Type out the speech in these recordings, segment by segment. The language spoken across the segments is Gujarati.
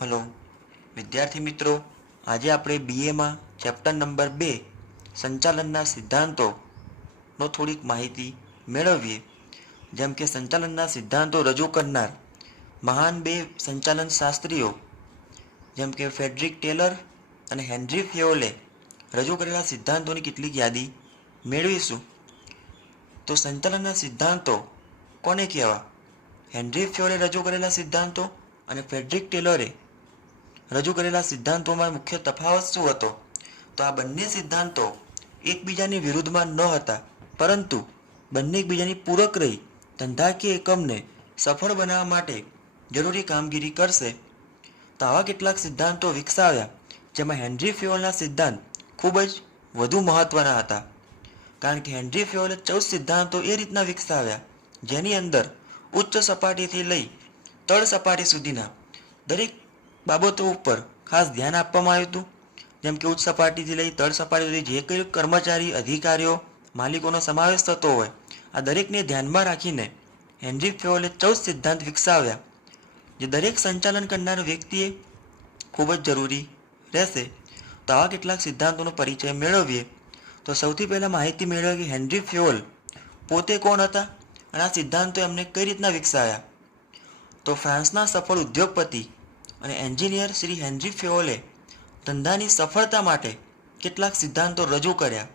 હલો વિદ્યાર્થી મિત્રો, આજે આપણે બીએમાં ચેપ્ટર નંબર 2 સંચાલનના સિદ્ધાંતોનો થોડીક માહિતી મેળવીએ. જેમ કે સંચાલનના સિદ્ધાંતો રજૂ કરનાર મહાન બે સંચાલન શાસ્ત્રીઓ જેમ કે ફ્રેડરિક ટેલર અને હેનરી ફેયોલે રજૂ કરેલા સિદ્ધાંતોની કેટલીક યાદી મેળવીશું. તો સંચાલનના સિદ્ધાંતો કોને કહેવા? હેનરી ફેયોલે રજૂ કરેલા સિદ્ધાંતો અને ફ્રેડરિક ટેલરે રજૂ કરેલા સિદ્ધાંતોમાં મુખ્ય તફાવત શું હતો? તો આ બંને સિદ્ધાંતો એકબીજાની વિરુદ્ધમાં ન હતા, પરંતુ બંને એકબીજાની પૂરક રહી ધંધાકીય એકમને સફળ બનાવવા માટે જરૂરી કામગીરી કરશે. તો આવા કેટલાક સિદ્ધાંતો વિકસાવ્યા, જેમાં હેનરી ફેયોલના સિદ્ધાંત ખૂબ જ વધુ મહત્ત્વના હતા. કારણ કે હેનરી ફેયોલે 14 સિદ્ધાંતો એ રીતના વિકસાવ્યા, જેની અંદર ઉચ્ચ સપાટીથી લઈ તળ સપાટી સુધીના દરેક બાબતો ઉપર ખાસ ધ્યાન આપવામાં આવ્યું હતું. જેમ કે ઉચ્ચ સપાટીથી લઈ તળ સપાટી સુધી જે કંઈ કર્મચારી, અધિકારીઓ, માલિકોનો સમાવેશ થતો હોય, આ દરેકને ધ્યાનમાં રાખીને હેનરી ફેયોલે 14 સિદ્ધાંત વિકસાવ્યા, જે દરેક સંચાલન કરનાર વ્યક્તિએ ખૂબ જ જરૂરી રહેશે. તો આવા કેટલાક સિદ્ધાંતોનો પરિચય મેળવીએ. તો સૌથી પહેલાં માહિતી મેળવીએ કે હેનરી ફેયોલ પોતે કોણ હતા અને આ સિદ્ધાંતો એમને કઈ રીતના વિકસાવ્યા. તો ફ્રાન્સના સફળ ઉદ્યોગપતિ અને એન્જિનિયર શ્રી હેનરી ફેયોલે ધંધાની સફળતા માટે કેટલાક સિદ્ધાંતો રજૂ કર્યા.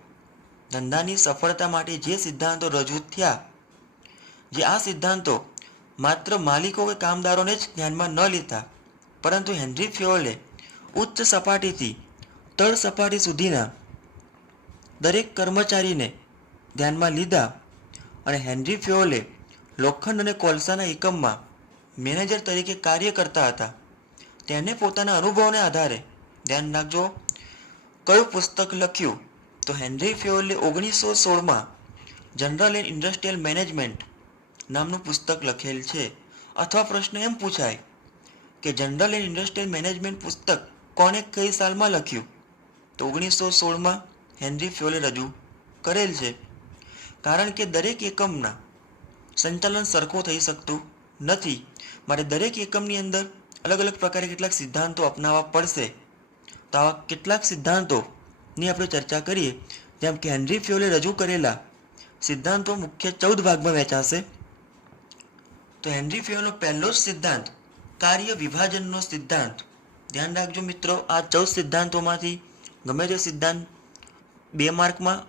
ધંધાની સફળતા માટે જે સિદ્ધાંતો રજૂ થયા, જે આ સિદ્ધાંતો માત્ર માલિકો કે કામદારોને જ ધ્યાનમાં ન લેતા, પરંતુ હેનરી ફેયોલે ઉચ્ચ સપાટીથી તળ સપાટી સુધીના દરેક કર્મચારીને ધ્યાનમાં લીધા. અને હેનરી ફેયોલે લોખંડ અને કોલસાના એકમમાં મેનેજર તરીકે કાર્ય કરતા હતા. તેને પોતાના અનુભવને આધારે, ધ્યાન રાખજો કયું પુસ્તક લખ્યું, તો હેનરી ફેયોલે 1916માં જનરલ એન્ડ ઇન્ડસ્ટ્રીયલ મેનેજમેન્ટ નામનું પુસ્તક લખેલ છે. અથવા પ્રશ્ન એમ પૂછાય કે જનરલ એન્ડ ઇન્ડસ્ટ્રીયલ મેનેજમેન્ટ પુસ્તક કોણે કઈ સાલમાં લખ્યું? તો 1916માં હેનરી ફેયોલે રજૂ કરેલ છે. કારણ કે દરેક એકમના સંચાલન સરખું થઈ શકતું નથી, માટે દરેક એકમની અંદર અલગ અલગ પ્રકારે કેટલાક સિદ્ધાંતો અપનાવવા પડશે. તો આવા કેટલાક સિદ્ધાંતોની આપણે ચર્ચા કરીએ. જેમ કે હેનરી ફેયોલે રજૂ કરેલા સિદ્ધાંતો મુખ્ય 14 ભાગમાં વહેંચાશે. તો હેનરી ફેયોલનો પહેલો જ સિદ્ધાંત કાર્ય વિભાજનનો સિદ્ધાંત. ધ્યાન રાખજો મિત્રો, આ 14 સિદ્ધાંતોમાંથી ગમે તે સિદ્ધાંત 2 માર્કમાં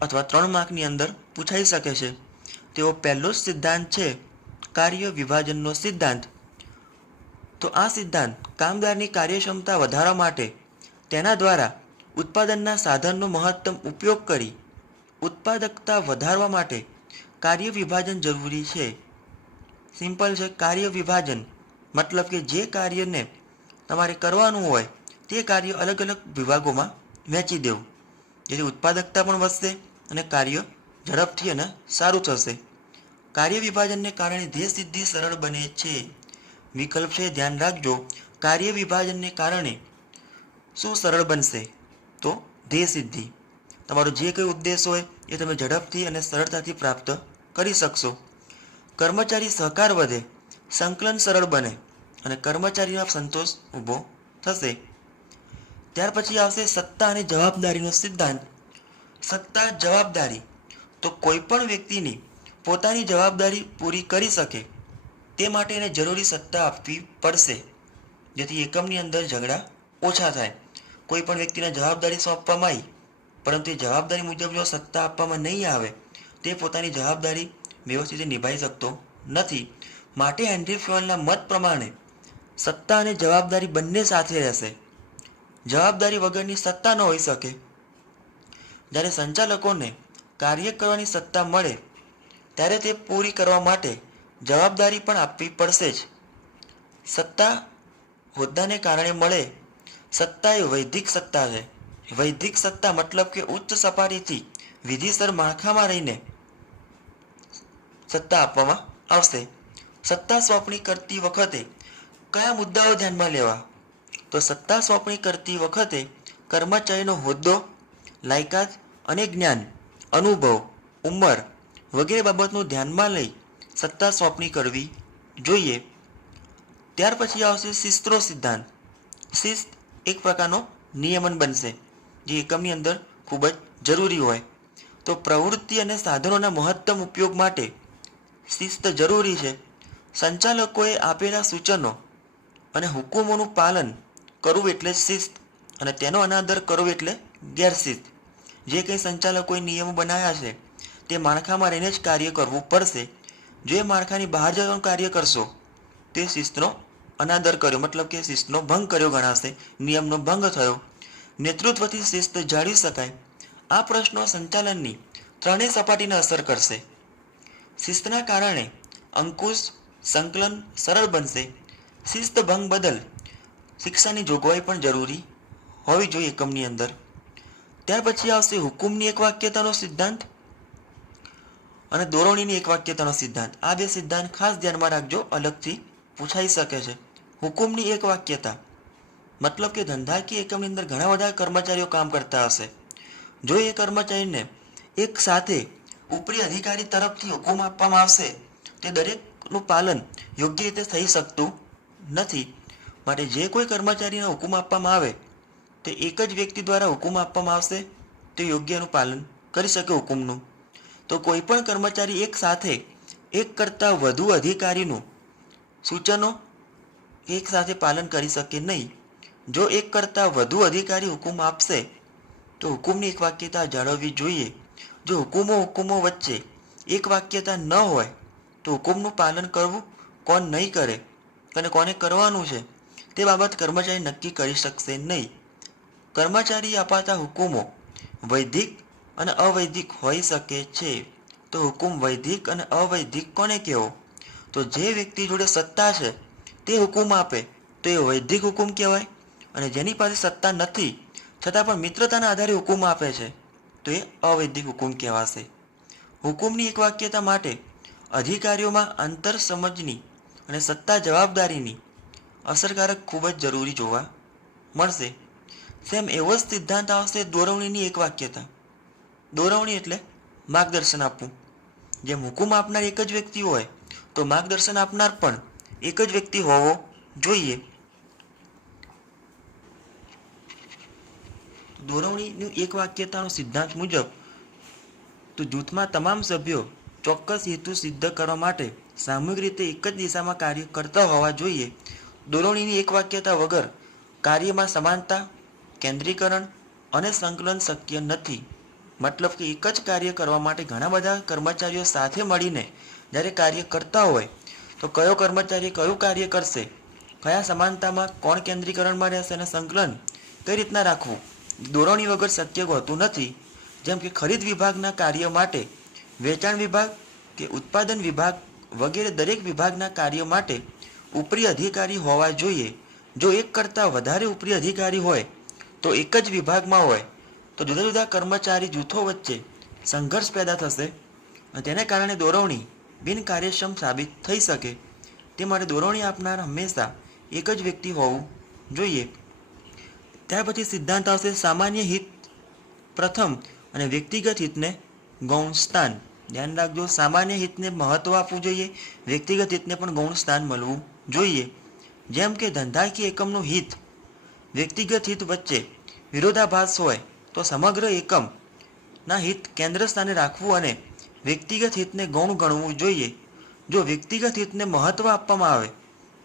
અથવા 3 માર્કની અંદર પૂછાઈ શકે છે. તેવો પહેલો જ સિદ્ધાંત છે કાર્ય વિભાજનનો સિદ્ધાંત. તો આ સિદ્ધાંત કામદારની કાર્યક્ષમતા વધારવા માટે તેના દ્વારા ઉત્પાદનના સાધનનો મહત્તમ ઉપયોગ કરી ઉત્પાદકતા વધારવા માટે કાર્ય વિભાજન જરૂરી છે. સિમ્પલ છે. કાર્ય વિભાજન મતલબ કે જે કાર્યને તમારે કરવાનું હોય તે કાર્ય અલગ અલગ વિભાગોમાં વહેંચી દેવું, જેથી ઉત્પાદકતા પણ વધશે અને કાર્ય ઝડપથી અને સારું થશે. કાર્ય વિભાજનને કારણે ધ્યેય સિદ્ધિ સરળ બને છે. વિકલ્પ છે, ધ્યાન રાખજો. કાર્ય વિભાજનને કારણે શું સરળ બનશે? તો ધ્યેય સિદ્ધિ. તમારો જે કંઈ ઉદ્દેશ હોય એ તમે ઝડપથી અને સરળતાથી પ્રાપ્ત કરી શકશો. કર્મચારી સહકાર વધે, સંકલન સરળ બને અને કર્મચારીનો સંતોષ ઊભો થશે. ત્યાર પછી આવશે સત્તા અને જવાબદારીનો સિદ્ધાંત. સત્તા, જવાબદારી. તો કોઈ પણ વ્યક્તિની પોતાની જવાબદારી પૂરી કરી શકે તે માટે એને જરૂરી સત્તા આપવી પડશે, જેથી એકમની અંદર ઝઘડા ઓછા થાય. કોઈ પણ વ્યક્તિને જવાબદારી સોંપવામાં આવી, પરંતુ એ જવાબદારી મુજબ જો સત્તા આપવામાં નહીં આવે, તે પોતાની જવાબદારી વ્યવસ્થિત નિભાવી શકતો નથી. માટે હેનરી ફેયોલના મત પ્રમાણે સત્તા અને જવાબદારી બંને સાથે રહેશે. જવાબદારી વગરની સત્તા ન હોઈ શકે. જ્યારે સંચાલકોને કાર્ય કરવાની સત્તા મળે ત્યારે તે પૂરી કરવા માટે જવાબદારી પણ આપવી પડશે જ. સત્તા હોદ્દાને કારણે મળે. સત્તા એ વૈધિક સત્તા છે. વૈધિક સત્તા મતલબ કે ઉચ્ચ સપાટીથી વિધિસર માળખામાં રહીને સત્તા આપવામાં આવશે. સત્તા સોંપણી કરતી વખતે કયા મુદ્દાઓ ધ્યાનમાં લેવા? તો સત્તા સોંપણી કરતી વખતે કર્મચારીનો હોદ્દો, લાયકાત અને જ્ઞાન, અનુભવ, ઉંમર વગેરે બાબતનું ધ્યાનમાં લઈ સત્તા સોંપણી કરવી જોઈએ. ત્યાર પછી આવશે શિસ્તનો સિદ્ધાંત. શિસ્ત એક પ્રકારનો નિયમન બનશે જે એકમની અંદર ખૂબ જ જરૂરી હોય. તો પ્રવૃત્તિ અને સાધનોના મહત્તમ ઉપયોગ માટે શિસ્ત જરૂરી છે. સંચાલકોએ આપેલા સૂચનો અને હુકમોનું પાલન કરવું એટલે શિસ્ત, અને તેનો અનાદર કરવો એટલે ગેરશિસ્ત. જે કંઈ સંચાલકોએ નિયમો બનાવ્યા છે તે માળખામાં રહીને જ કાર્ય કરવું પડશે. જો એ માળખાની બહાર જવાનું કાર્ય કરશો તે શિસ્તનો અનાદર કર્યો, મતલબ કે શિસ્તનો ભંગ કર્યો ગણાશે, નિયમનો ભંગ થયો. નેતૃત્વથી શિસ્ત જાળવી શકાય. આ પ્રશ્નો સંચાલનની ત્રણેય સપાટીને અસર કરશે. શિસ્તના કારણે અંકુશ સંકલન સરળ બનશે. શિસ્ત ભંગ બદલ શિક્ષાની જોગવાઈ પણ જરૂરી હોવી જોઈએ એકમની અંદર. ત્યાર પછી આવશે હુકુમની એક વાક્યતાનો સિદ્ધાંત અને દોરવણીની એક વાક્યતાનો સિદ્ધાંત. આ બે સિદ્ધાંત ખાસ ધ્યાનમાં રાખજો, અલગથી પૂછાઈ શકે છે. હુકુમની એક વાક્યતા મતલબ કે ધંધાકીય એકમની અંદર ઘણા બધા કર્મચારીઓ કામ કરતા હશે. જો એ કર્મચારીને એક સાથે ઉપરી અધિકારી તરફથી હુકમ આપવામાં આવશે તે દરેકનું પાલન યોગ્ય રીતે થઈ શકતું નથી. માટે જે કોઈ કર્મચારીને હુકમ આપવામાં આવે તે એક જ વ્યક્તિ દ્વારા હુકમ આપવામાં આવશે તે યોગ્યનું પાલન કરી શકે હુકમનું. તો કોઈ પણ કર્મચારી એક સાથે એક કરતાં વધુ અધિકારીનું સૂચનો એક સાથે પાલન કરી શકે નહીં. જો એક કરતાં વધુ અધિકારી હુકમ આપશે તો હુકમની એક વાક્યતા જાળવવી જોઈએ. જો હુકમો વચ્ચે એક વાક્યતા ન હોય તો હુકમનું પાલન કરવું કોણ નહીં કરે અને કોને કરવાનું છે તે બાબત કર્મચારી નક્કી કરી શકશે નહીં. કર્મચારી અપાતા હુકમો વૈધિક અને અવૈધિક હોઈ શકે છે. તો હુકમ વૈધિક અને અવૈધિક કોને કહેવો? તો જે વ્યક્તિ જોડે સત્તા છે તે હુકમ આપે તો એ વૈધિક હુકમ કહેવાય, અને જેની પાસે સત્તા નથી છતાં પણ મિત્રતાના આધારે હુકમ આપે છે તો એ અવૈધિક હુકમ કહેવાશે. હુકમની એક વાક્યતા માટે અધિકારીઓમાં આંતર સમજની અને સત્તા જવાબદારીની અસરકારક ખૂબ જ જરૂરી જોવા મળશે. સેમ એવો જ સિદ્ધાંત આવશે દોરવણીની એક વાક્યતા. દોરવણી એટલે માર્ગદર્શન આપવું. જેમ હુકમ આપનાર એક જ વ્યક્તિ હોય તો માર્ગદર્શન આપનાર પણ એક જ વ્યક્તિ હોવો જોઈએ. દોરવણીની એક વાક્યતાનો સિદ્ધાંત મુજબ તો જૂથમાં તમામ સભ્યો ચોક્કસ હેતુ સિદ્ધ કરવા માટે સામૂહિક રીતે એક જ દિશામાં કાર્ય કરતા હોવા જોઈએ. દોરવણીની એક વાક્યતા વગર કાર્યમાં સમાનતા, કેન્દ્રીકરણ અને સંકલન શક્ય નથી. મતલબ કે એક જ કાર્ય કરવા માટે ઘણા બધા કર્મચારીઓ સાથે મળીને જ્યારે કાર્ય કરતા હોય તો કયો કર્મચારી કયું કાર્ય કરશે, કયા સમાનતામાં કોણ કેન્દ્રીકરણમાં રહેશે અને સંકલન કઈ રીતના રાખવું, દોરવણી વગર શક્ય હોતું નથી. જેમ કે ખરીદ વિભાગના કાર્ય માટે વેચાણ વિભાગ કે ઉત્પાદન વિભાગ વગેરે દરેક વિભાગના કાર્ય માટે ઉપરી અધિકારી હોવા જોઈએ. જો એક કરતાં વધારે ઉપરી અધિકારી હોય તો એક જ વિભાગમાં હોય તો જુદા જુદા કર્મચારી જૂથો વચ્ચે સંઘર્ષ પેદા થશે અને તેને કારણે દોરવણી બિનકાર્યક્ષમ સાબિત થઈ શકે. તે માટે દોરવણી આપનાર હંમેશા એક જ વ્યક્તિ હોવું જોઈએ. ત્યાર પછી સિદ્ધાંત આવશે સામાન્ય હિત પ્રથમ અને વ્યક્તિગત હિતને ગૌણ સ્થાન. ધ્યાન રાખજો, સામાન્ય હિતને મહત્ત્વ આપવું જોઈએ, વ્યક્તિગત હિતને પણ ગૌણ સ્થાન મળવું જોઈએ. જેમ કે ધંધાકીય એકમનું હિત વ્યક્તિગત હિત વચ્ચે વિરોધાભાસ હોય તો સમગ્ર એકમના હિત કેન્દ્ર સ્થાને રાખવું અને વ્યક્તિગત હિતને ગૌણ ગણવું જોઈએ. જો વ્યક્તિગત હિતને મહત્ત્વ આપવામાં આવે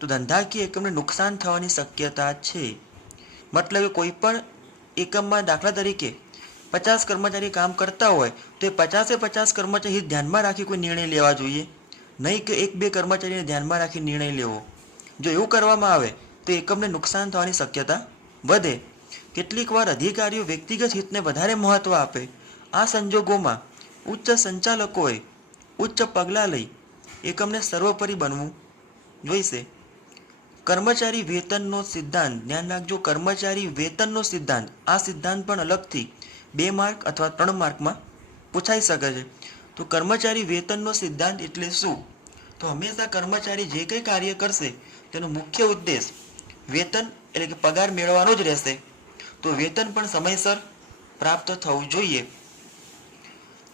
તો ધંધાકીય એકમને નુકસાન થવાની શક્યતા છે. મતલબ કોઈ પણ એકમમાં દાખલા તરીકે 50 કર્મચારી કામ કરતા હોય તો એ 50 કર્મચારી હિત ધ્યાનમાં રાખી કોઈ નિર્ણય લેવા જોઈએ, નહીં કે 1-2 કર્મચારીને ધ્યાનમાં રાખી નિર્ણય લેવો. જો એવું કરવામાં આવે તો એકમને નુકસાન થવાની શક્યતા વધે. કેટલીક વાર અધિકારીઓ વ્યક્તિગત હિતને વધારે મહત્ત્વ આપે. આ સંજોગોમાં ઉચ્ચ સંચાલકોએ ઉચ્ચ પગલાં લઈ એકમને સર્વોપરી બનવું જોઈશે. કર્મચારી વેતનનો સિદ્ધાંત. ધ્યાન રાખજો, કર્મચારી વેતનનો સિદ્ધાંત. આ સિદ્ધાંત પણ અલગથી 2 માર્ક અથવા 3 માર્કમાં પૂછાઈ શકે છે. તો કર્મચારી વેતનનો સિદ્ધાંત એટલે શું? તો હંમેશા કર્મચારી જે કંઈ કાર્ય કરશે તેનો મુખ્ય ઉદ્દેશ વેતન એટલે કે પગાર મેળવવાનો જ રહેશે. તો વેતન પણ સમયસર પ્રાપ્ત થવું જોઈએ.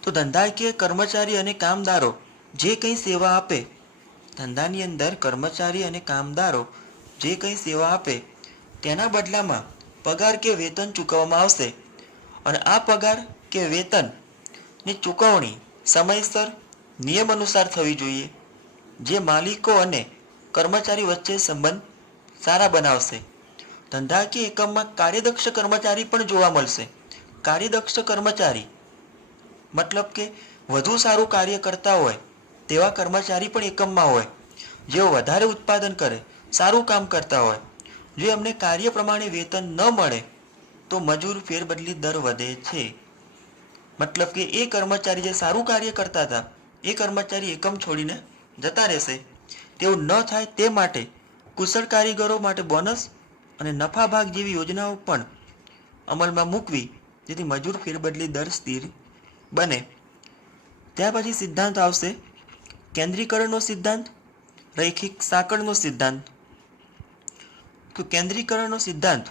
તો ધંધાકીય કર્મચારી અને કામદારો જે કંઈ સેવા આપે, ધંધાની અંદર કર્મચારી અને કામદારો જે કંઈ સેવા આપે તેના બદલામાં પગાર કે વેતન ચૂકવવામાં આવશે અને આ પગાર કે વેતનની ચૂકવણી સમયસર નિયમ અનુસાર થવી જોઈએ, જે માલિકો અને કર્મચારી વચ્ચે સંબંધ સારા બનાવશે. ધંધાકીય એકમમાં કાર્યદક્ષ કર્મચારી પણ જોવા મળશે. કાર્યદક્ષ કર્મચારી મતલબ કે વધુ સારું કાર્ય કરતા હોય તેવા કર્મચારી પણ એકમમાં હોય, જેઓ વધારે ઉત્પાદન કરે, સારું કામ કરતા હોય. જો એમને કાર્ય પ્રમાણે વેતન ન મળે તો મજૂર ફેરબદલી દર વધે છે. મતલબ કે એ કર્મચારી જે સારું કાર્ય કરતા હતા એ કર્મચારી એકમ છોડીને જતા રહેશે. તેવું ન થાય તે માટે કુશળ કારીગરો માટે બોનસ અને નફા ભાગ જેવી યોજનાઓ પણ અમલમાં મૂકવી, જેથી મજૂર ફેરબદલી દર સ્થિર બને. ત્યાર પછી સિદ્ધાંત આવશે કેન્દ્રીકરણનો સિદ્ધાંત, રૈખિક સાંકળનો સિદ્ધાંત. તો કેન્દ્રીકરણનો સિદ્ધાંત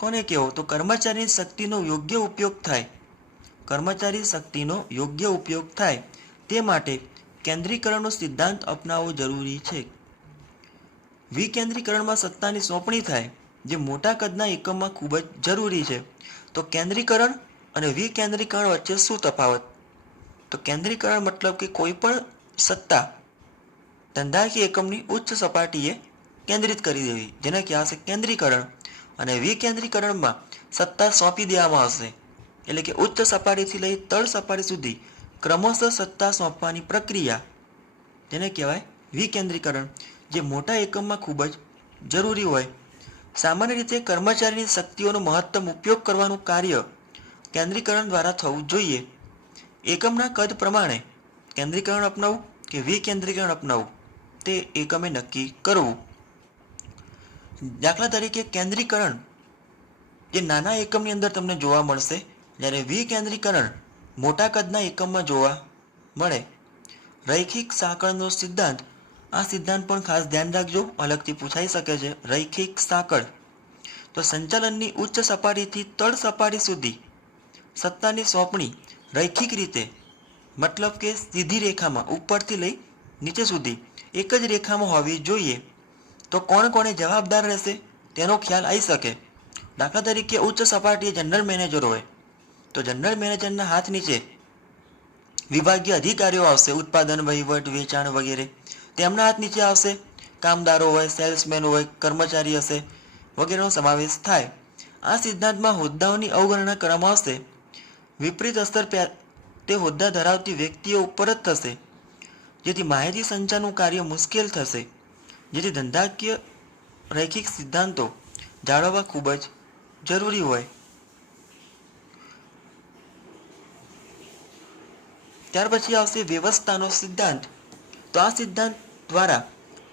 કોને કહેવો? તો કર્મચારીની શક્તિનો યોગ્ય ઉપયોગ થાય. કર્મચારી શક્તિનો યોગ્ય ઉપયોગ થાય તે માટે કેન્દ્રીકરણનો સિદ્ધાંત અપનાવવો જરૂરી છે. વિકેન્દ્રીકરણમાં સત્તાની સોંપણી થાય, જે મોટા કદના એકમમાં ખૂબ જ જરૂરી છે. તો કેન્દ્રીકરણ અને વિકેન્દ્રીકરણ વચ્ચે શું તફાવત? તો કેન્દ્રીકરણ મતલબ કે કોઈ પણ સત્તા ધંધાકીય એકમની ઉચ્ચ સપાટીએ કેન્દ્રિત કરી દેવી, જેને કહેવાશે કેન્દ્રીકરણ. અને વિકેન્દ્રીકરણમાં સત્તા સોંપી દેવામાં આવશે, એટલે કે ઉચ્ચ સપાટીથી લઈ તળ સપાટી સુધી ક્રમશઃ સત્તા સોંપવાની પ્રક્રિયા, જેને કહેવાય વિકેન્દ્રીકરણ, જે મોટા એકમમાં ખૂબ જ જરૂરી હોય. સામાન્ય રીતે કર્મચારીની શક્તિઓનો મહત્તમ ઉપયોગ કરવાનું કાર્ય કેન્દ્રીકરણ દ્વારા થવું જોઈએ. એકમના કદ પ્રમાણે કેન્દ્રીકરણ અપનાવવું કે વિકેન્દ્રીકરણ અપનાવવું તે એકમે નક્કી કરવું. દાખલા તરીકે કેન્દ્રીકરણ જે નાના એકમની અંદર તમને જોવા મળશે, જ્યારે વિકેન્દ્રીકરણ મોટા કદના એકમમાં જોવા મળે. રૈખિક સાંકળનો સિદ્ધાંત, આ સિદ્ધાંત પણ ખાસ ધ્યાન રાખજો, અલગથી પૂછાઈ શકે છે. રૈખિક સાંકળ તો સંચાલનની ઉચ્ચ સપાટીથી તળ સપાટી સુધી સત્તાની સોંપણી રૈખિક રીતે, મતલબ કે સીધી રેખામાં ઉપરથી લઈ નીચે સુધી એક જ રેખામાં હોવી જોઈએ. તો કોણ કોને જવાબદાર રહેશે તેનો ખ્યાલ આવી શકે. દાખલા તરીકે ઉચ્ચ સપાટીએ જનરલ મેનેજર હોય તો જનરલ મેનેજરના હાથ નીચે વિભાગીય અધિકારીઓ આવશે, ઉત્પાદન, વહીવટ, વેચાણ વગેરે. તેમના હાથ નીચે આવશે કામદારો હોય, સેલ્સમેન હોય, કર્મચારી હશે વગેરેનો સમાવેશ થાય. આ સિદ્ધાંતમાં હોદ્દાઓની અવગણના કરવામાં આવશે. વિપરીત અસર તે હોદ્દા ધરાવતી વ્યક્તિઓ ઉપર જ થશે, જેથી માહિતી સંચારનું કાર્ય મુશ્કેલ થશે. જેથી ધંધાકીય રૈખિક સિદ્ધાંતો જાળવવા ખૂબ જ જરૂરી હોય. ત્યાર પછી આવશે વ્યવસ્થાનો સિદ્ધાંત. તો આ સિદ્ધાંત દ્વારા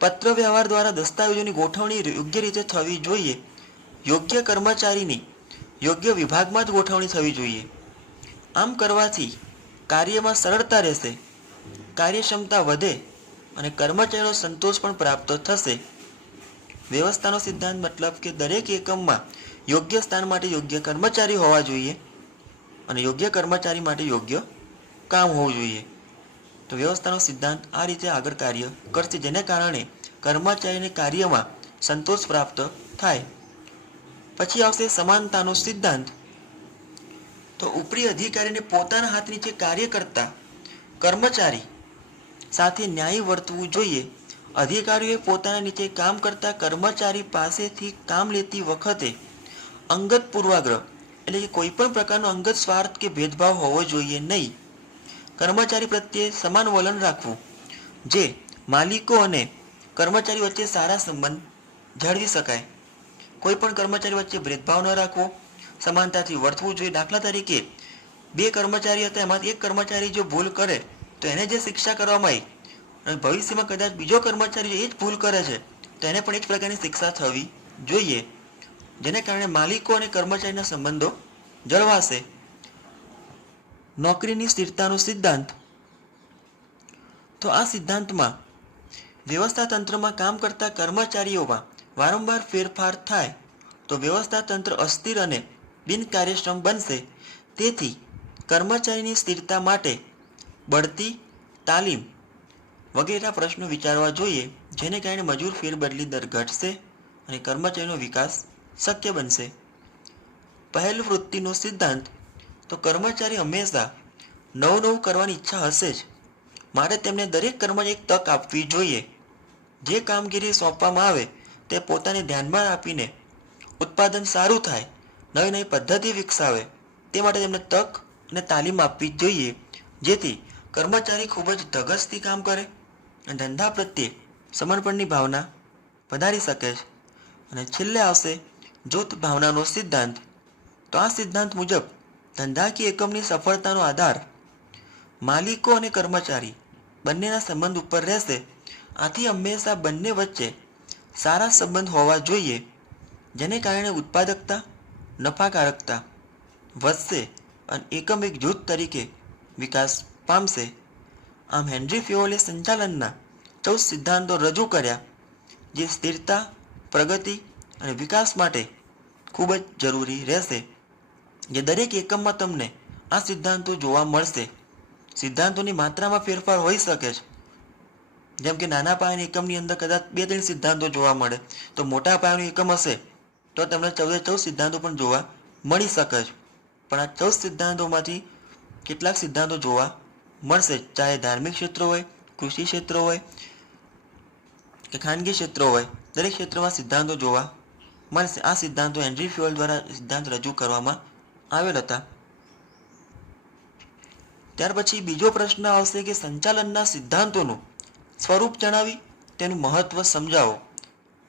પત્ર વ્યવહાર દ્વારા દસ્તાવેજોની ગોઠવણી યોગ્ય રીતે થવી જોઈએ. યોગ્ય કર્મચારીની યોગ્ય વિભાગમાં જ ગોઠવણી થવી જોઈએ. આમ કરવાથી કાર્યમાં સરળતા રહેશે, કાર્યક્ષમતા વધે અને કર્મચારીનો સંતોષ પણ પ્રાપ્ત થશે. વ્યવસ્થાનો સિદ્ધાંત મતલબ કે દરેક એકમમાં યોગ્ય સ્થાન માટે યોગ્ય કર્મચારી હોવા જોઈએ અને યોગ્ય કર્મચારી માટે યોગ્ય કામ હોવું જોઈએ. તો વ્યવસ્થાનો સિદ્ધાંત આ રીતે આગળ કાર્ય કરશે, જેને કારણે કર્મચારીને કાર્યમાં સંતોષ પ્રાપ્ત થાય. પછી આવશે સમાનતાનો સિદ્ધાંત. તો ઉપરી અધિકારીને પોતાના હાથ નીચે કાર્ય કરતા કર્મચારી સાથે ન્યાયી વર્તવું જોઈએ. અધિકારીઓએ પોતાના નીચે કામ કરતા કર્મચારી પાસેથી કામ લેતી વખતે અંગત પૂર્વાગ્રહ એટલે કે કોઈ પણ પ્રકારનો અંગત સ્વાર્થ કે ભેદભાવ હોવો જોઈએ નહીં. કર્મચારી પ્રત્યે સમાન વલણ રાખવું, જે માલિકો અને કર્મચારી વચ્ચે સારા સંબંધ જાળવી શકાય. કોઈ પણ કર્મચારી વચ્ચે ભેદભાવ ન રાખવો, સમાનતાથી વર્તવું જોઈએ. દાખલા તરીકે 2 કર્મચારી હતા, એમાંથી એક કર્મચારી જો ભૂલ કરે તો એને જે શિક્ષા કરવામાં આવી અને ભવિષ્યમાં કદાચ બીજો કર્મચારી એ જ ભૂલ કરે છે તો એને પણ એ જ પ્રકારની શિક્ષા થવી જોઈએ, જેને કારણે માલિકો અને કર્મચારીના સંબંધો જળવાશે. નોકરીની સ્થિરતાનો સિદ્ધાંત. તો આ સિદ્ધાંતમાં વ્યવસ્થા તંત્રમાં કામ કરતા કર્મચારીઓમાં વારંવાર ફેરફાર થાય તો વ્યવસ્થા તંત્ર અસ્થિર અને બિનકાર્યક્ષમ બનશે. તેથી કર્મચારીની સ્થિરતા માટે બઢતી, તાલીમ વગેરેના પ્રશ્નો વિચારવા જોઈએ, જેને કારણે મજૂર ફેરબદલી દર ઘટશે અને કર્મચારીનો વિકાસ શક્ય બનશે. પહેલ વૃત્તિનો સિદ્ધાંત તો કર્મચારી હંમેશા નવું કરવાની ઈચ્છા હશે જ, માટે તેમને દરેક કર્મમાં એક તક આપવી જોઈએ. જે કામગીરી સોંપવામાં આવે તે પોતાને ધ્યાનમાં આપીને ઉત્પાદન સારું થાય, નવી પદ્ધતિ વિકસાવે તે માટે તેમને તક અને તાલીમ આપવી જ જોઈએ, જેથી કર્મચારી ખૂબ જ ધગશથી કામ કરે અને ધંધા પ્રત્યે સમર્પણની ભાવના વધારી શકે છે. અને છેલ્લે આવશે જૂથ ભાવનાનો સિદ્ધાંત. તો આ સિદ્ધાંત મુજબ ધંધાકીય એકમની સફળતાનો આધાર માલિકો અને કર્મચારી બંનેના સંબંધ ઉપર રહેશે. આથી હંમેશા બંને વચ્ચે સારા સંબંધ હોવા જોઈએ, જેને કારણે ઉત્પાદકતા, નફાકારકતા વધશે અને એકમ એક જૂથ તરીકે વિકાસ પામશે. આમ હેનરી ફિયોલે સંચાલનના 14 સિદ્ધાંતો રજૂ કર્યા, જે સ્થિરતા, પ્રગતિ અને વિકાસ માટે ખૂબ જ જરૂરી રહેશે. જે દરેક એકમમાં તમને આ સિદ્ધાંતો જોવા મળશે. સિદ્ધાંતોની માત્રામાં ફેરફાર હોઈ શકે છે. જેમ કે નાના પાયાની એકમની અંદર કદાચ 2-3 સિદ્ધાંતો જોવા મળે, તો મોટા પાયાનું એકમ હશે તો તમને 14 સિદ્ધાંતો પણ જોવા મળી શકે છે. પણ આ 14 સિદ્ધાંતોમાંથી કેટલાક સિદ્ધાંતો જોવા મળશે, ચાહે ધાર્મિક ક્ષેત્રો હોય, કૃષિ ક્ષેત્રો હોય કે ખાનગી ક્ષેત્રો હોય, દરેક ક્ષેત્રમાં સિદ્ધાંતો જોવા મળશે. આ સિદ્ધાંતો હેનરી ફિયોલ દ્વારા સિદ્ધાંત રજૂ કરવામાં આવેલ હતા. ત્યાર પછી બીજો પ્રશ્ન આવશે કે સંચાલનના સિદ્ધાંતોનું સ્વરૂપ જણાવી તેનું મહત્વ સમજાવો.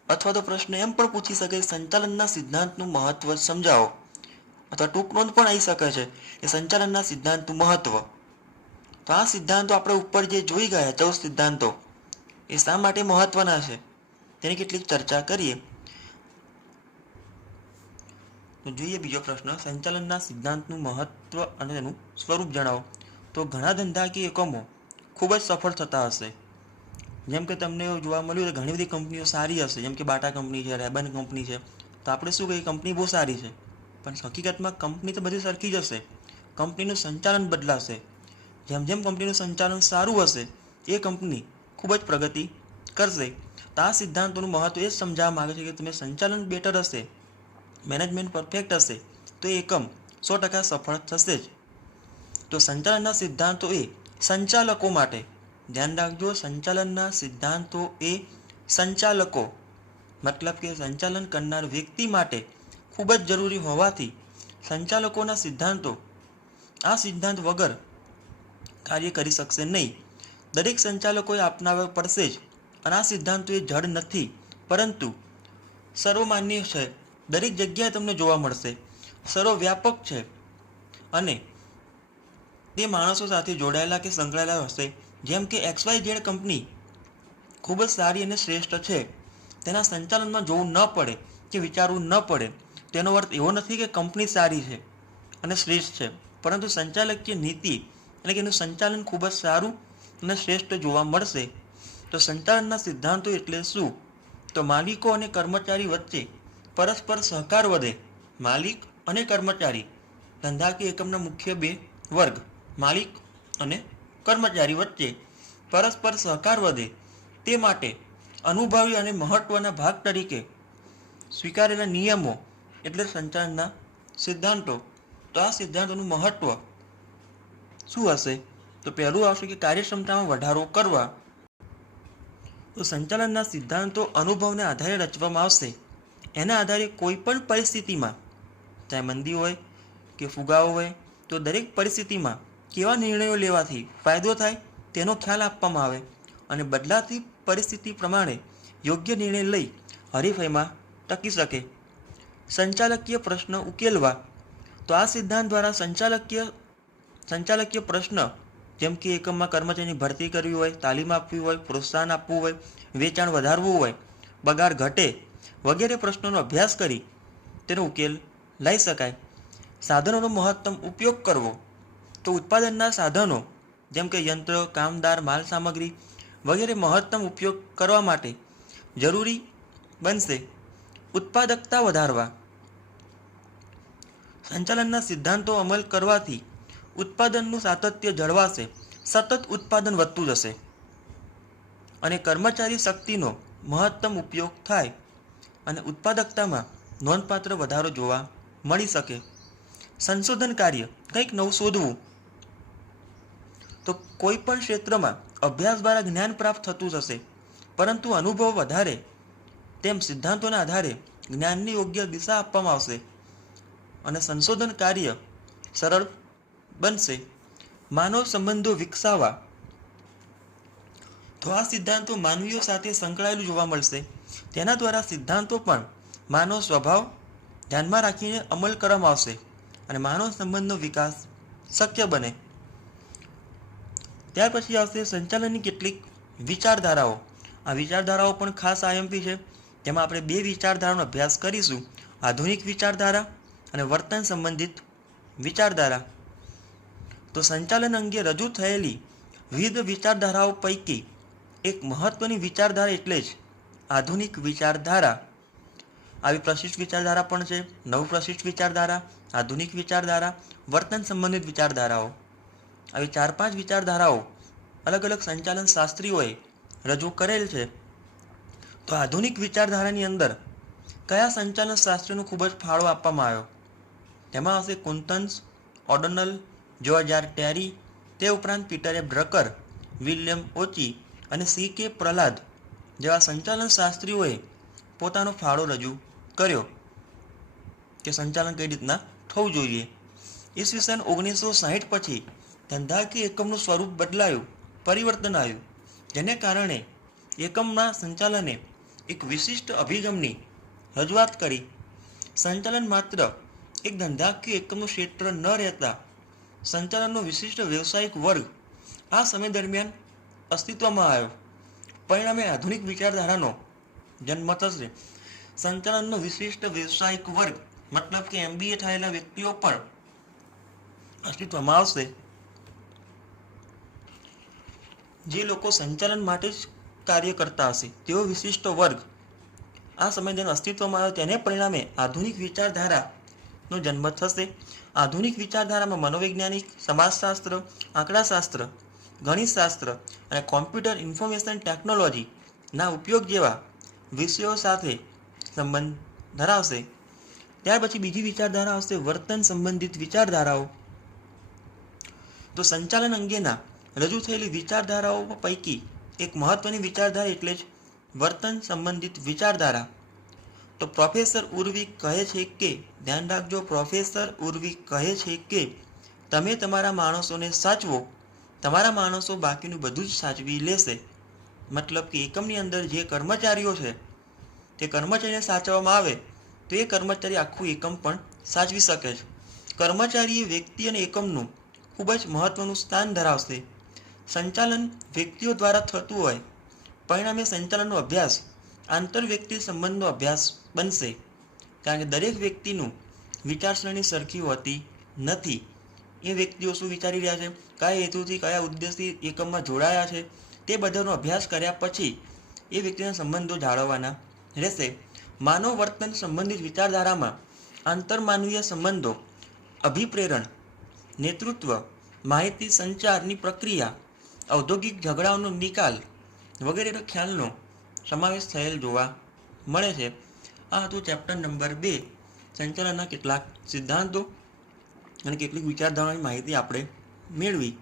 અથવા તો પ્રશ્ન એમ પણ પૂછી શકે સંચાલનના સિદ્ધાંતનું મહત્વ સમજાવો, અથવા ટૂંક નોંધ પણ આવી શકે છે કે સંચાલનના સિદ્ધાંતનું મહત્વ. તો આ સિદ્ધાંતો આપણે ઉપર જે જોઈ ગયા 14 સિદ્ધાંતો એ શા માટે મહત્વના છે તેની કેટલીક ચર્ચા કરીએ. તો જોઈએ બીજો પ્રશ્ન, સંચાલનના સિદ્ધાંતનું મહત્વ અને તેનું સ્વરૂપ જણાવો. તો ઘણા ધંધાકીય એકમો ખૂબ જ સફળ થતા હશે. જેમ કે તમને જોવા મળ્યું કે ઘણી બધી કંપનીઓ સારી હશે, જેમ કે બાટા કંપની છે, રેબન કંપની છે. તો આપણે શું કહીએ, કંપની બહુ સારી છે, પણ હકીકતમાં કંપની તો બધી સરખી જ હશે. કંપનીનું સંચાલન બદલાશે. જેમ જેમ કંપનીનું સંચાલન સારું હશે એ કંપની ખૂબ જ પ્રગતિ કરશે. તો આ સિદ્ધાંતોનું મહત્વ એ જ સમજાવવા માગે છે કે તમે સંચાલન બેટર હશે, મેનેજમેન્ટ પરફેક્ટ હશે તો એ એકમ 100% સફળ થશે જ. તો સંચાલનના સિદ્ધાંતો એ સંચાલકો માટે, ધ્યાન રાખજો, સંચાલનના સિદ્ધાંતો એ સંચાલકો મતલબ કે સંચાલન કરનાર વ્યક્તિ માટે ખૂબ જ જરૂરી હોવાથી સંચાલકોના સિદ્ધાંતો આ સિદ્ધાંત વગર કાર્ય કરી શકશે નહીં. દરેક સંચાલકોએ અપનાવવા પડશે જ. અને આ સિદ્ધાંતો એ જડ નથી, પરંતુ સર્વમાન્ય છે, દરેક જગ્યાએ તમને જોવા મળશે, સર્વવ્યાપક છે અને તે માણસો સાથે જોડાયેલા કે સંકળાયેલા હશે. જેમ કે XYZ કંપની ખૂબ જ સારી અને શ્રેષ્ઠ છે, તેના સંચાલનમાં જોવું ન પડે કે વિચારવું ન પડે. તેનો અર્થ એવો નથી કે કંપની સારી છે અને શ્રેષ્ઠ છે, પરંતુ સંચાલકીય નીતિ એટલે કે એનું સંચાલન ખૂબ જ સારું અને શ્રેષ્ઠ જોવા મળશે. તો સંચાલનના સિદ્ધાંતો એટલે શું? તો માલિકો અને કર્મચારી વચ્ચે પરસ્પર સહકાર વધે. માલિક અને કર્મચારી ધંધાકીય એકમના મુખ્ય 2 વર્ગ, માલિક અને કર્મચારી વચ્ચે પરસ્પર સહકાર વધે તે માટે અનુભવી અને મહત્વના ભાગ તરીકે સ્વીકારેલા નિયમો એટલે સંચાલનના સિદ્ધાંતો. તો આ સિદ્ધાંતોનું મહત્વ શું હશે? તો પહેલું આવશે કે કાર્યક્ષમતામાં વધારો કરવા. તો સંચાલનના સિદ્ધાંતો અનુભવને આધારે રચવામાં આવશે. એના આધારે કોઈ પણ પરિસ્થિતિમાં, ચાહે મંદી હોય કે ફુગાવો હોય, તો દરેક પરિસ્થિતિમાં કેવા નિર્ણયો લેવાથી ફાયદો થાય તેનો ખ્યાલ આપવામાં આવે અને બદલાતી પરિસ્થિતિ પ્રમાણે યોગ્ય નિર્ણય લઈ હરીફાઈમાં ટકી શકે. સંચાલકીય પ્રશ્ન ઉકેલવા. તો આ સિદ્ધાંત દ્વારા સંચાલકીય પ્રશ્ન જેમ કે એકમમાં કર્મચારીની ભરતી કરવી હોય, તાલીમ આપવી હોય, પ્રોત્સાહન આપવું હોય, વેચાણ વધારવું હોય, પગાર ઘટે વગેરે પ્રશ્નોનો અભ્યાસ કરી તેનો ઉકેલ લાવી શકાય. સાધનોનો મહત્તમ ઉપયોગ કરવો. તો ઉત્પાદનના સાધનો જેમ કે યંત્ર, કામદાર, માલ સામગ્રી વગેરે મહત્તમ ઉપયોગ કરવા માટે જરૂરી બનશે. ઉત્પાદકતા વધારવા. સંચાલનના સિદ્ધાંતો અમલ કરવાથી ઉત્પાદનનું સાતત્ય જળવાશે, સતત ઉત્પાદન વધતું જશે અને કર્મચારી શક્તિનો મહત્તમ ઉપયોગ થાય અને ઉત્પાદકતામાં નોંધપાત્ર વધારો જોવા મળી શકે. સંશોધન કાર્ય, કંઈક નવું શોધવું. તો કોઈ પણ ક્ષેત્રમાં અભ્યાસ દ્વારા જ્ઞાન પ્રાપ્ત થતું જશે, પરંતુ અનુભવ વધારે તેમ સિદ્ધાંતોના આધારે જ્ઞાનની યોગ્ય દિશા આપવામાં આવશે અને સંશોધન કાર્ય સરળ બનશે. માનવ સંબંધો વિકસાવવા. તો આ સિદ્ધાંતો માનવીઓ સાથે સંકળાયેલું જોવા મળશે. તેના દ્વારા સિદ્ધાંતો પણ માનવ સ્વભાવ ધ્યાનમાં રાખીને અમલ કરવામાં આવશે અને માનવ સંબંધનો વિકાસ શક્ય બને. ત્યાર પછી આવશે સંચાલનની કેટલીક વિચારધારાઓ. આ વિચારધારાઓ પણ ખાસ આઈએમપી છે. તેમાં આપણે બે વિચારધારાનો અભ્યાસ કરીશું: આધુનિક વિચારધારા અને વર્તન સંબંધિત વિચારધારા. તો સંચાલન અંગે રજૂ થયેલી વિવિધ વિચારધારાઓ પૈકી એક મહત્વની વિચારધારા એટલે જ આધુનિક વિચારધારા. આવી પ્રશિષ્ટ વિચારધારા પણ છે: નવ પ્રશિષ્ટ વિચારધારા, આધુનિક વિચારધારા, વર્તન સંબંધિત વિચારધારાઓ. આવી 4-5 વિચારધારાઓ અલગ અલગ સંચાલન શાસ્ત્રીઓએ રજૂ કરેલ છે. તો આધુનિક વિચારધારાની અંદર કયા સંચાલન શાસ્ત્રીનો ખૂબ જ ફાળો આપવામાં આવ્યો? તેમાં આવશે કુંતન્સ, ઓડોનલ, જ્યોર્જ આર ટેરી, તે ઉપરાંત પીટર એ ડ્રકર, વિલિયમ ઓચી અને સી કે પ્રહલાદ જેવા સંચાલન શાસ્ત્રીઓએ પોતાનો ફાળો રજૂ કર્યો કે સંચાલન કઈ રીતના થવું જોઈએ. ઈસવીસન 1960 પછી ધંધાકીય એકમનું સ્વરૂપ બદલાયું, પરિવર્તન આવ્યું, જેને કારણે એકમના સંચાલને એક વિશિષ્ટ અભિગમની રજૂઆત કરી. સંચાલન માત્ર એક ધંધાકીય એકમનું ક્ષેત્ર ન રહેતા સંચાલનનો વિશિષ્ટ વ્યવસાયિક વર્ગ આ સમય દરમિયાન અસ્તિત્વમાં આવ્યો. પરિણામે આધુનિક વિચારધારાનો જન્મ થશે. સંચાલનનો વિશિષ્ટ વ્યવસાયિક વર્ગ મતલબ કે MBA થયેલા વ્યક્તિઓ પણ અસ્તિત્વમાં આવશે, જે લોકો સંચાલન માટે જ કાર્ય કરતા હશે તેવો વિશિષ્ટ વર્ગ આ સમય દરમિયાન અસ્તિત્વમાં આવ્યો. તેને પરિણામે આધુનિક વિચારધારાનો જન્મ થશે. આધુનિક વિચારધારામાં મનોવૈજ્ઞાનિક, સમાજશાસ્ત્ર, આંકડાશાસ્ત્ર, ગણિતશાસ્ત્ર અને કોમ્પ્યુટર ઇન્ફોર્મેશન ટેકનોલોજીના ઉપયોગ જેવા વિષયો સાથે સંબંધ ધરાવશે. ત્યાર પછી બીજી વિચારધારા આવશે વર્તન સંબંધિત વિચારધારાઓ. તો સંચાલન અંગેના રજૂ થયેલી વિચારધારાઓ પૈકી એક મહત્વની વિચારધારા એટલે જ વર્તન સંબંધિત વિચારધારા. તો પ્રોફેસર ઉર્વિક કહે છે કે, ધ્યાન રાખજો, પ્રોફેસર ઉર્વિક કહે છે કે તમે તમારા માણસોને સાચવો, તમારા માણસો બાકીનું બધું જ સાચવી લેશે. મતલબ કે એકમની અંદર જે કર્મચારીઓ છે તે કર્મચારીને સાચવવામાં આવે તો એ કર્મચારી આખું એકમ પણ સાચવી શકે છે. કર્મચારી એ વ્યક્તિ અને એકમનું ખૂબ જ મહત્વનું સ્થાન ધરાવશે. સંચાલન વ્યક્તિઓ દ્વારા થતું હોય, પરિણામે સંચાલનનો અભ્યાસ આંતરવ્યક્તિ સંબંધનો અભ્યાસ બનશે. કારણ કે દરેક વ્યક્તિનું વિચારસરણી સરખી હોતી નથી. એ વ્યક્તિઓ શું વિચારી રહ્યા છે, કયા હેતુથી, કયા ઉદ્દેશથી એકમમાં જોડાયા છે, તે બધાનો અભ્યાસ કર્યા પછી એ વ્યક્તિના સંબંધો જાળવવાના રહેશે. માનવ વર્તન સંબંધિત વિચારધારામાં આંતરમાનવીય સંબંધો, અભિપ્રેરણ, નેતૃત્વ, માહિતી સંચારની પ્રક્રિયા, ઔદ્યોગિક ઝઘડાઓનો નિકાલ વગેરે ખ્યાલનો સમાવેશ થયેલ જોવા મળે છે. આ હતું ચેપ્ટર નંબર 2, સંચાલનના કેટલાક સિદ્ધાંતો અને કેટલીક વિચારધારાની માહિતી આપણે મેળવી.